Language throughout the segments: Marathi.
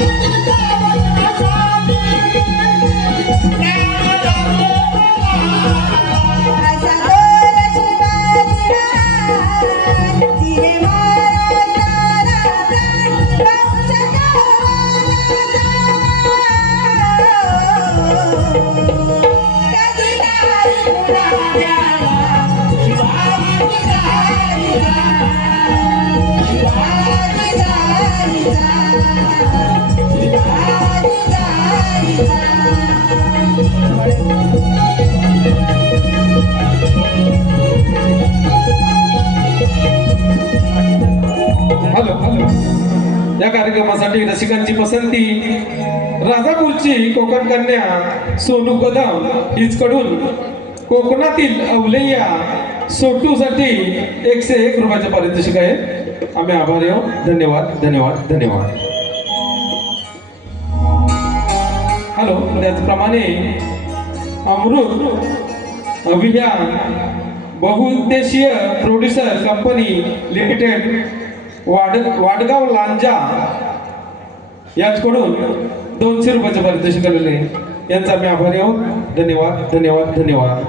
हॅलो या कार्यक्रमासाठी रसिकांची पसंती. राजापूरची कोकण कन्या सोनू कदम हिचकडून कोकणातील अवलैया सोटूसाठी एकशे एक रुपयाचे पारितोषिक आहे आम्ही आभारी आहोत. धन्यवाद धन्यवाद धन्यवाद. हॅलो त्याचप्रमाणे अमृत अभियान बहुउद्देशीय प्रोड्युसर कंपनी लिमिटेड वाड वाडगाव लांजा याचकडून दोनशे रुपयाचे पारितोषिक आलेले यांचा मी आभारी आहोत धन्यवाद धन्यवाद धन्यवाद.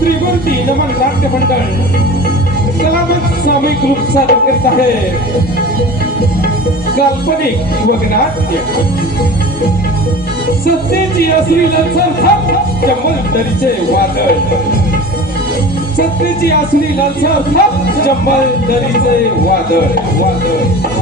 त्रिमूर्ती नमन नाट्य मंडळ कलावंत स्वामी ग्रुप सादर करत आहे. काल्पनिक वगनाट्य. सत्तेची असली ललसर थप जम्मल दरीचे वादळ. सत्तेची असली ललसर थप जम्मल दरीचे वादळ वादळ.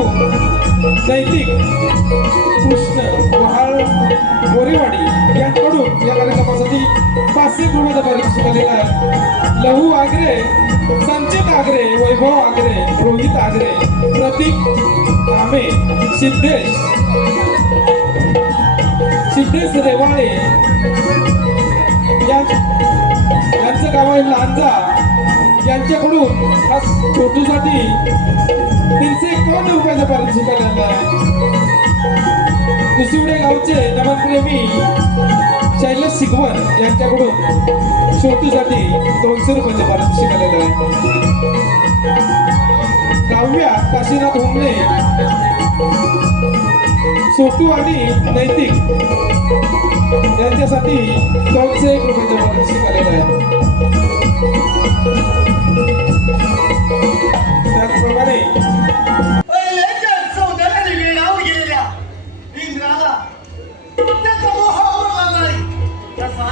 नैतिक कृष्ण महाळ गोरेवाडी यांकडून या कार्यक्रमासाठी पाचशे गुणाचा पारितोषिक आलेला आहे. लहू आगरे संचित आगरे वैभव आगरे रोहित आगरे प्रतीक आमे सिद्धेश सिद्धेश रेवाळे यांचं गाव आहे लांजा. यांच्याकडून खास छोटूसाठी तीनशे कोण रुपयाचं पारितोषिक आलेलं आहे गावचे नवप्रेमी शैलेश शिकवण यांच्याकडून छोटूसाठी दोनशे रुपयाचं पारितोषिक आलेलं आहे काव्या काशीनाथ हुमले सोटू आणि नैतिक यांच्यासाठी दोनशे एक रुपयाचं पारितोषिक आलेलं आहे त्याचप्रमाणे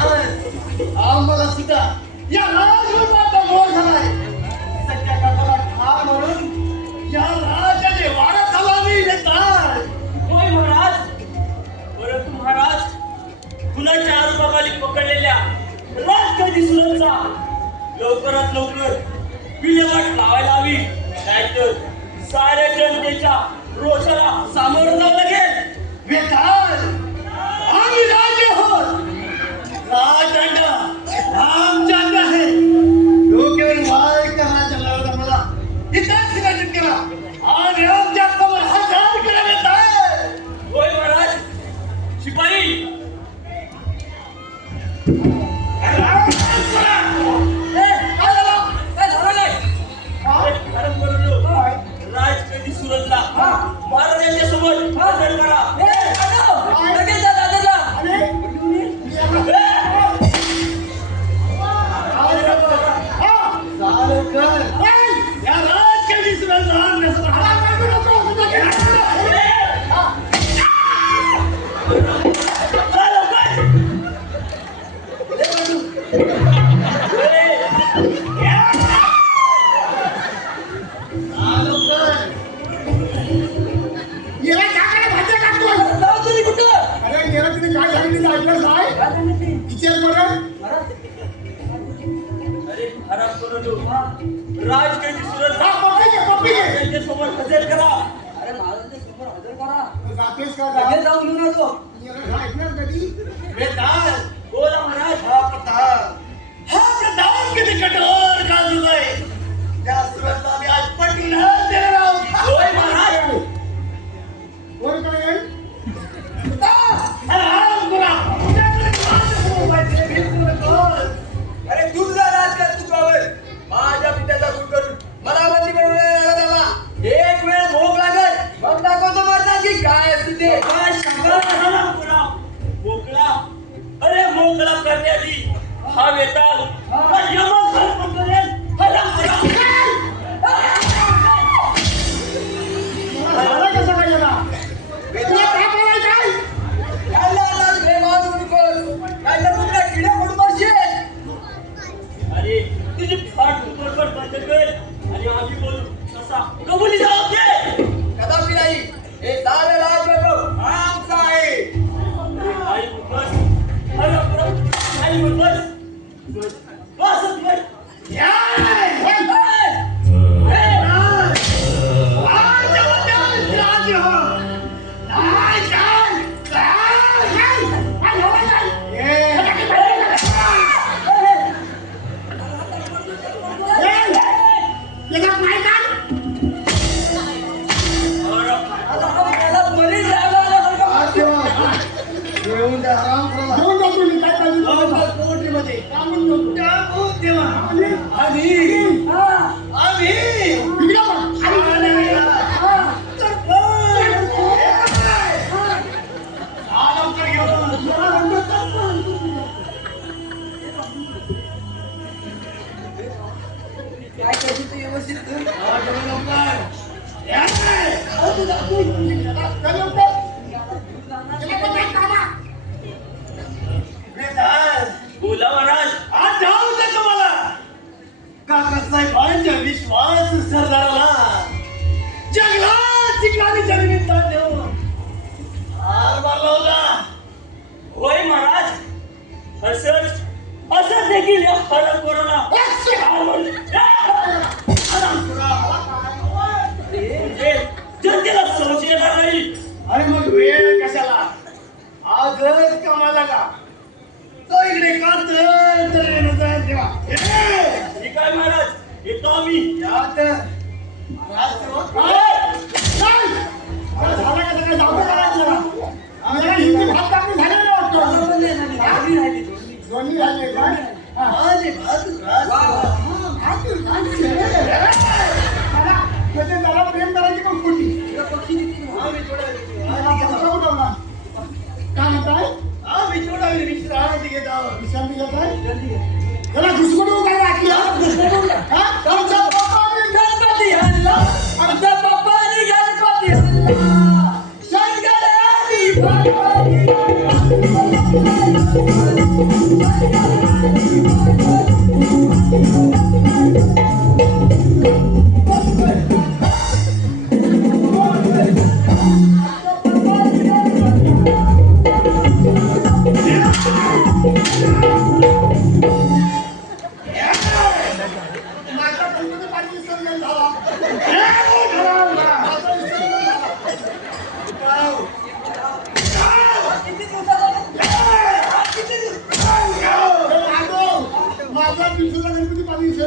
आम्हाला सुद्धा या राजरूपाचा मोह झालाय सध्या काकाला ठार म्हणून या राजाने वाडा सलामी घेतात होय महाराज परंतु महाराज कुणाच्या आरोपाखाली पकडलेल्या राजकधी सुरक्षा लवकरात लवकर विल्हेवाट लावायला हवी. नाहीतर साऱ्या जनतेच्या रोषाला सामोरं जावं लागेल बेकार आम्ही राज्य होत! राज जातेस का जा नको Nossa,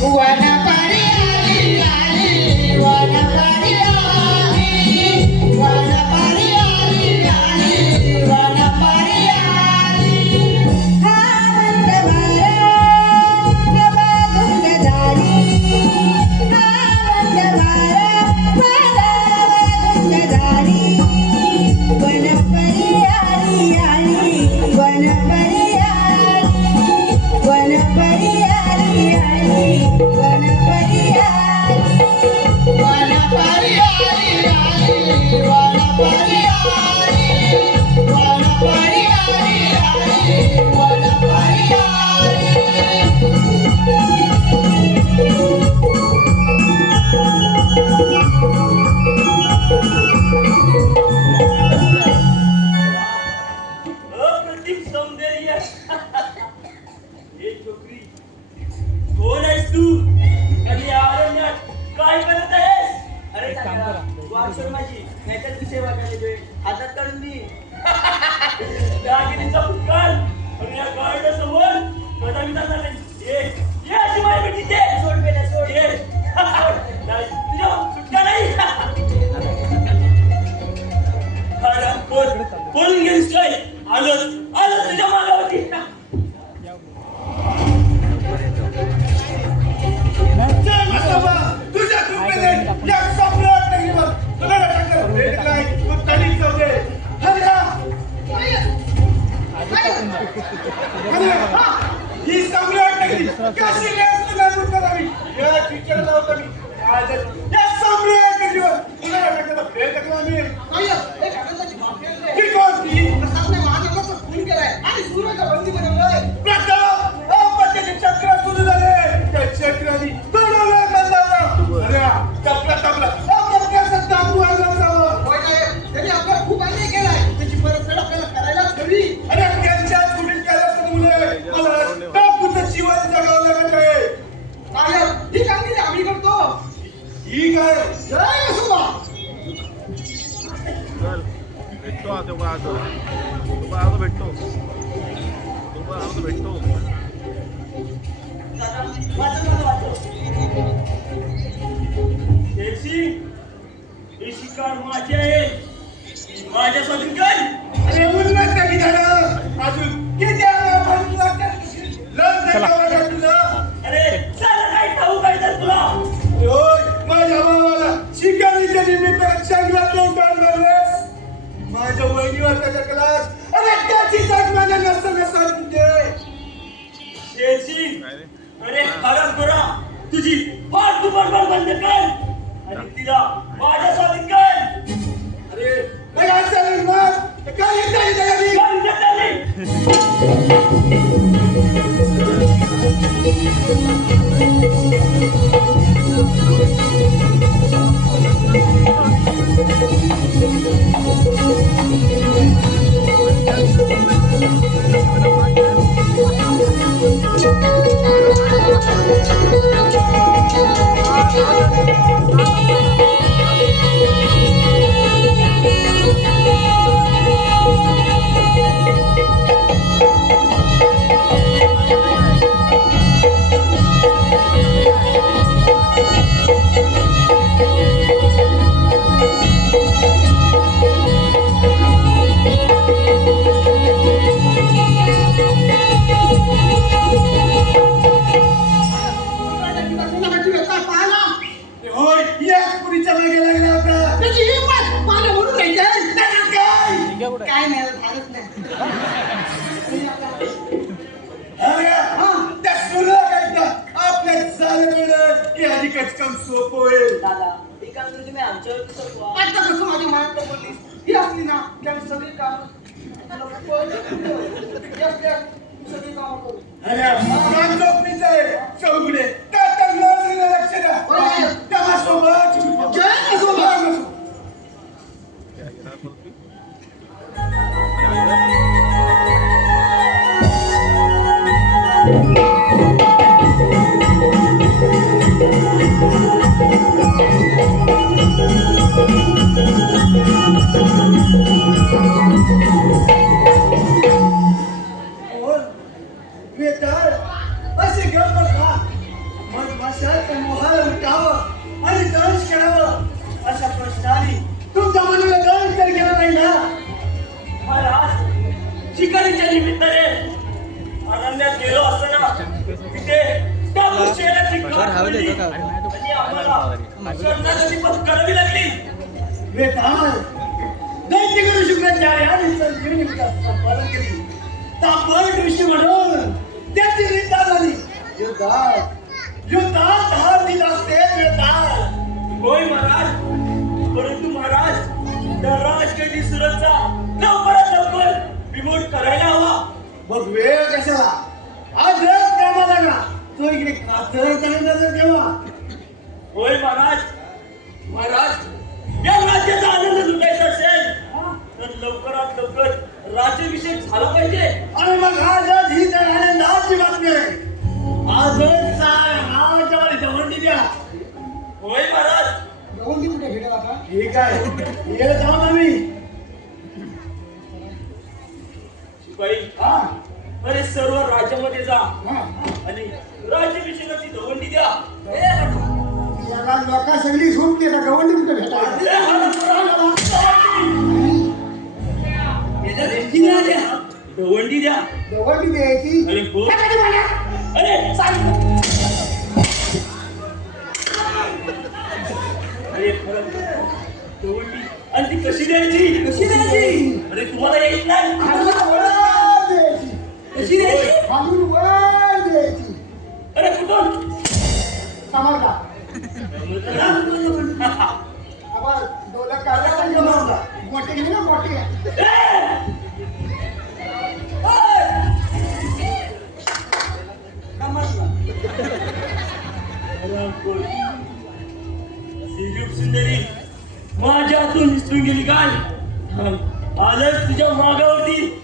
Buena चला. काय ठाऊ काय तर तुला. होय माझ्या भावाला शिकारीच्या निमित्तानं चांगला तोंडाल मारलेस माझ्या वहिनीवर त्याच्या क्लास अरे त्याची जात माझ्या नसतं नसतं तुझे देशी अरे खरं करा तुझी फाट तू बडबड बंद कर. आणि तिला माझ्या स्वाधीन कर. अरे नाही मग. काय येतं इथं Thank you. युद्धात युद्धात हार दिला असते बेकार होय महाराज परंतु महाराज त्या राजकीय सुरतचा लवकरात लवकर विमोट करायला हवा. मग वेळ कशाला? आज रथ कामा लागला. तो इकडे कातर नजर ठेवा. होय महाराज महाराज या राज्याचा आनंद लुटायचा असेल तर लवकरात लवकर राज्याभिषेक झाला पाहिजे. आणि मग आजच ही तर आनंदाची बातमी आहे. होय महाराज. गवंडी कुठे भेटेल आता. ठीक आहे. ये जाऊ आम्ही शिपाई हा. अरे सर्व राज्यामध्ये जा. हा. आणि राज्याभिषेकाची दवंडी द्या. जगात लोका सगळी सुटली आता गवंडी कुठे भेटायला? दवंडी द्या. गवंडी द्यायची. अरे हो. अरे. सांग अरे दवंडी. ती कशी द्यायची? कशी द्यायची? अरे तुम्हाला येत नाही. कशी द्यायची? हालून वर द्यायची. अरे कुठून? समर का आवाज डोला काढला मोठे घे ना मोठे. सुंदरी माझ्या हातून निसटून गेली काय? आलंच तुझ्या मागावरती.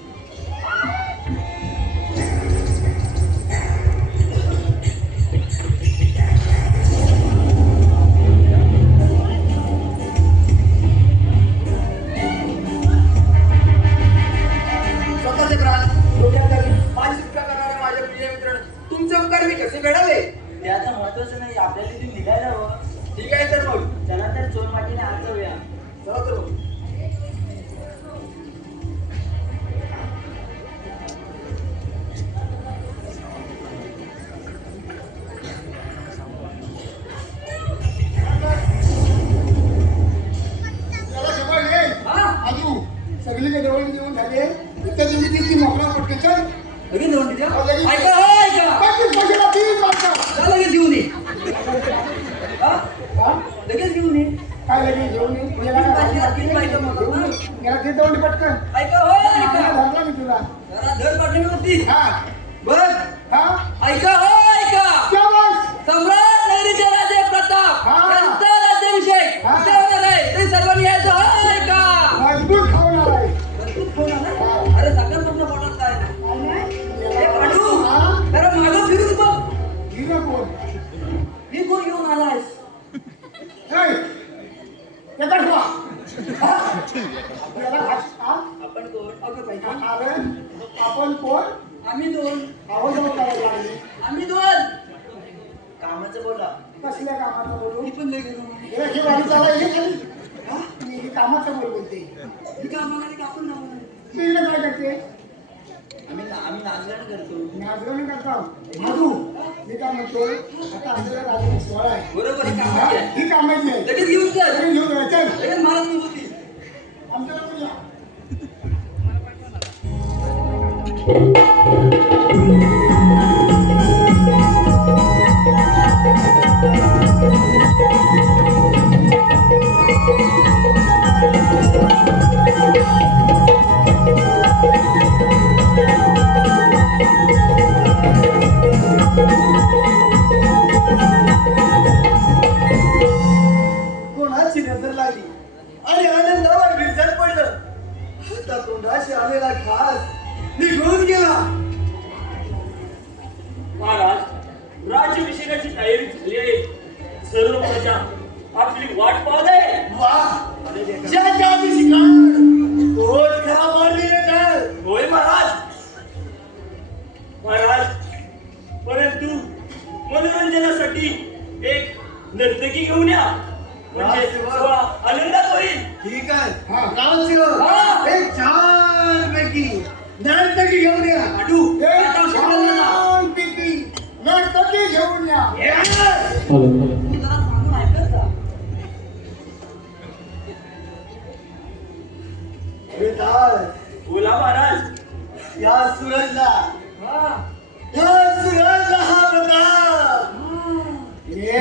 घेऊन्या म्हणजे आनंदात होईल. ठीक आहे. गावचं एक छान पैकी नर्तकी घेऊन या. आटू छान पैकी नर्तकी घेऊन या. बोला महाराज. या सूरजला. या सूरजला हा बता ये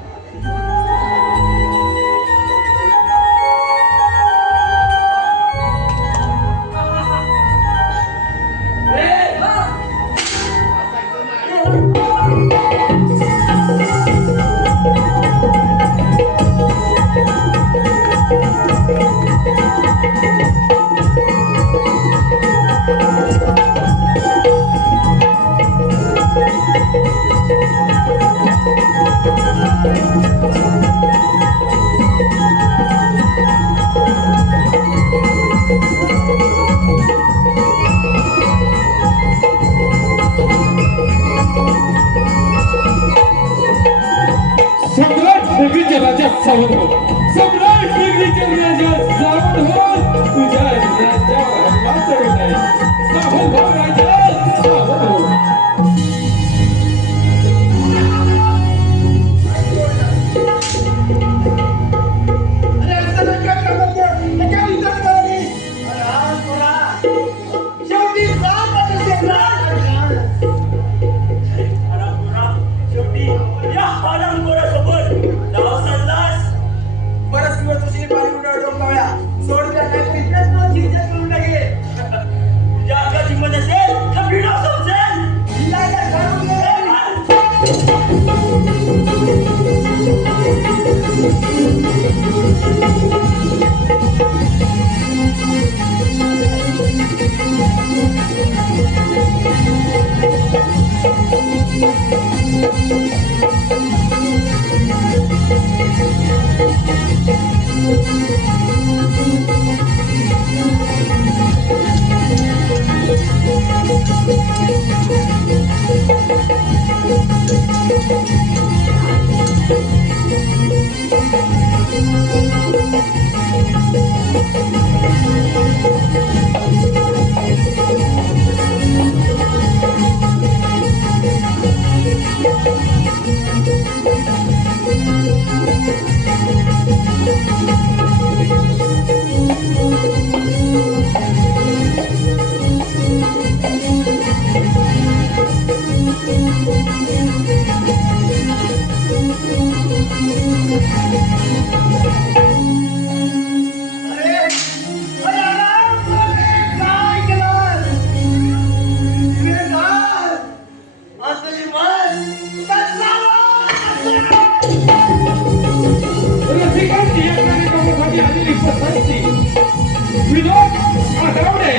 विनोद आठवडे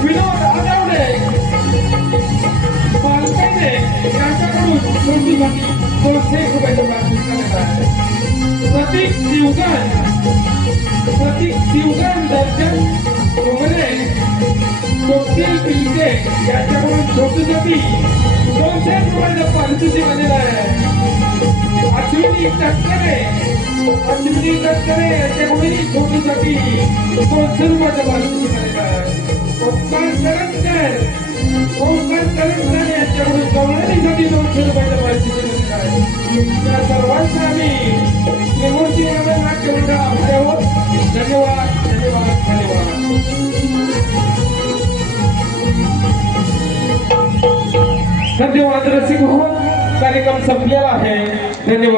विनोद आठवडे पालकाने यांच्याकडून कौतुकाची दोनशे रुपयाचे प्रार्थना करण्यात आले प्रतीक दिवगण प्रतीक दिवगण दर्शन डोंगरे कोकतील पिलके यांच्याकडून कौतुकाची दोनशे आहे अश्विनी तस्करे अश्विनी दोनशे रुपयाचं पारितोषिक करंजकर करंजकर यांच्याकडून गवळणीसाठी दोनशे आहे त्या सर्वांचा आम्ही नाट्य मंडळ आभारी आहोत धन्यवाद धन्यवाद धन्यवाद धन्यवाद रसिक भवन कार्यक्रम संपलेला आहे धन्यवाद